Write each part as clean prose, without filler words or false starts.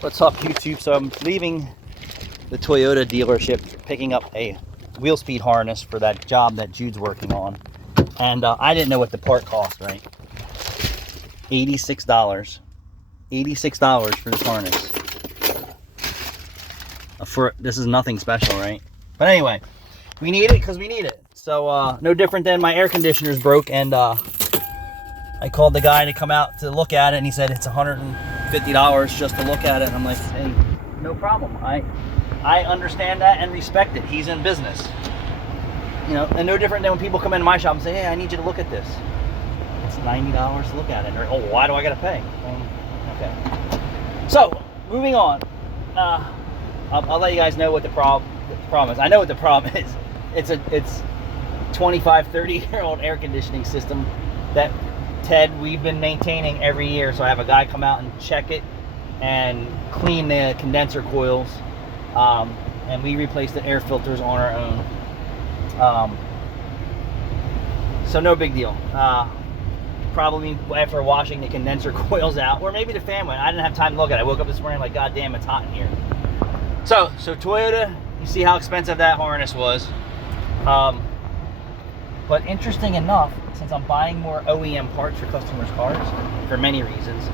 What's up, YouTube? So I'm leaving the Toyota dealership, picking up a wheel speed harness for that job that Jude's working on. And I didn't know what the part cost, right? $86. $86 for this harness. This is nothing special, right? But anyway, we need it because we need it. So no different than my air conditioner's broke, and I called the guy to come out to look at it, and he said it's $150 just to look at it. And I'm like, hey, no problem. I understand that and respect it. He's in business. You know, and no different than when people come into my shop and say, hey, I need you to look at this. It's $90 to look at it. Or, oh, why do I gotta pay? Okay. So, moving on. I'll let you guys know what the problem is. I know what the problem is. It's 25, 30-year-old air conditioning system that we've been maintaining every year. So I have a guy come out and check it and clean the condenser coils. And we replace the air filters on our own. So no big deal. Probably after washing the condenser coils out, or maybe the fan went. I didn't have time to look at it. I woke up this morning like, God damn, it's hot in here. So Toyota, you see how expensive that harness was. But interesting enough, since I'm buying more OEM parts for customers' cars, for many reasons,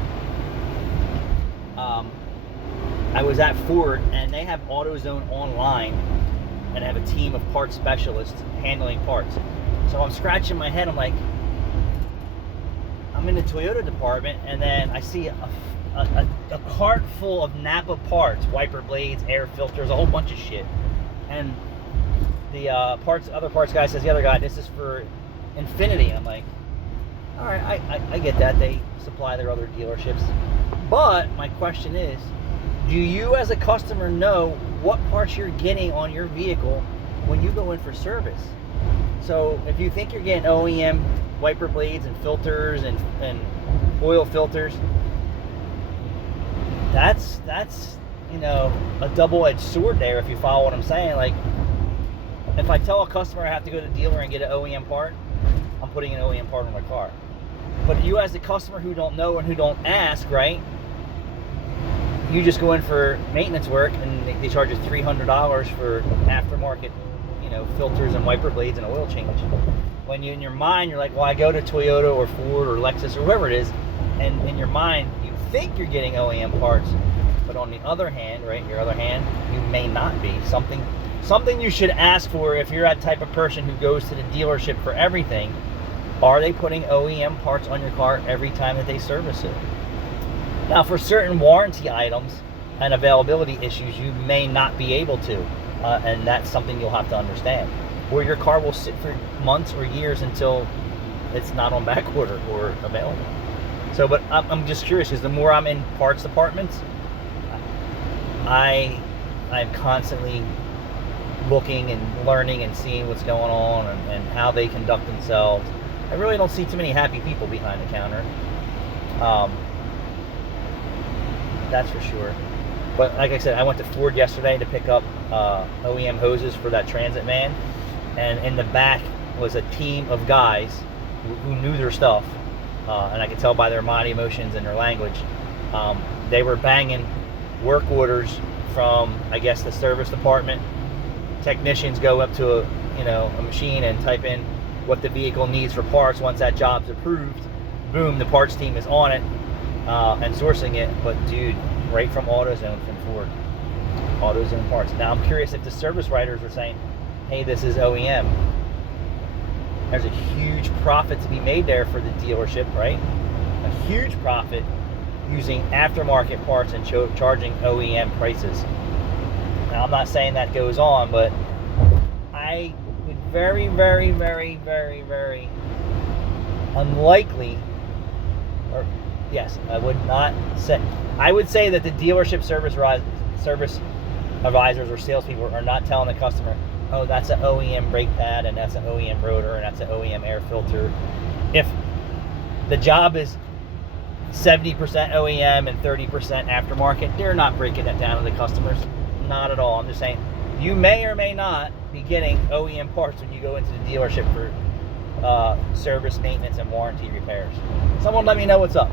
I was at Ford, and they have AutoZone online, and have a team of parts specialists handling parts. So I'm scratching my head. I'm like, I'm in the Toyota department, and then I see a cart full of Napa parts, wiper blades, air filters, a whole bunch of shit. And the other parts guy says, the other guy, this is for Infinity. And I'm like, all right, I get that. They supply their other dealerships. But my question is, do you as a customer know what parts you're getting on your vehicle when you go in for service? So if you think you're getting OEM wiper blades and filters and oil filters, that's you know, a double-edged sword there, if you follow what I'm saying. Like, if I tell a customer I have to go to the dealer and get an OEM part, I'm putting an OEM part on my car. But you as the customer who don't know and who don't ask, right? You just go in for maintenance work, and they charge you $300 for aftermarket, you know, filters and wiper blades and oil change. When you, in your mind, you're like, well, I go to Toyota or Ford or Lexus or whoever it is, and in your mind, you think you're getting OEM parts, but on the other hand, right, your other hand, you may not be. Something you should ask for if you're that type of person who goes to the dealership for everything. Are they putting OEM parts on your car every time that they service it? Now, for certain warranty items and availability issues, you may not be able to, and that's something you'll have to understand. Or your car will sit for months or years until it's not on back order or available. So, but I'm just curious, because the more I'm in parts departments, I'm constantly looking and learning and seeing what's going on and how they conduct themselves. I really don't see too many happy people behind the counter. That's for sure. But like I said, I went to Ford yesterday to pick up OEM hoses for that Transit van, and in the back was a team of guys who knew their stuff, and I could tell by their body emotions and their language. They were banging work orders from, I guess, the service department. Technicians go up to a machine and type in what the vehicle needs for parts. Once that job's approved, boom, the parts team is on it and sourcing it. But dude, right from AutoZone, from Ford, AutoZone parts. Now I'm curious if the service writers are saying, hey, this is OEM. There's a huge profit to be made there for the dealership, right? A huge profit using aftermarket parts and charging OEM prices. Now, I'm not saying that goes on, but I would very, very, very, very, very unlikely, or yes, I would say that the dealership service advisors or salespeople are not telling the customer, oh, that's an OEM brake pad, and that's an OEM rotor, and that's an OEM air filter. If the job is 70% OEM and 30% aftermarket, they're not breaking that down to the customers. Not at all. I'm just saying, you may or may not be getting OEM parts when you go into the dealership for service, maintenance, and warranty repairs. Someone let me know what's up.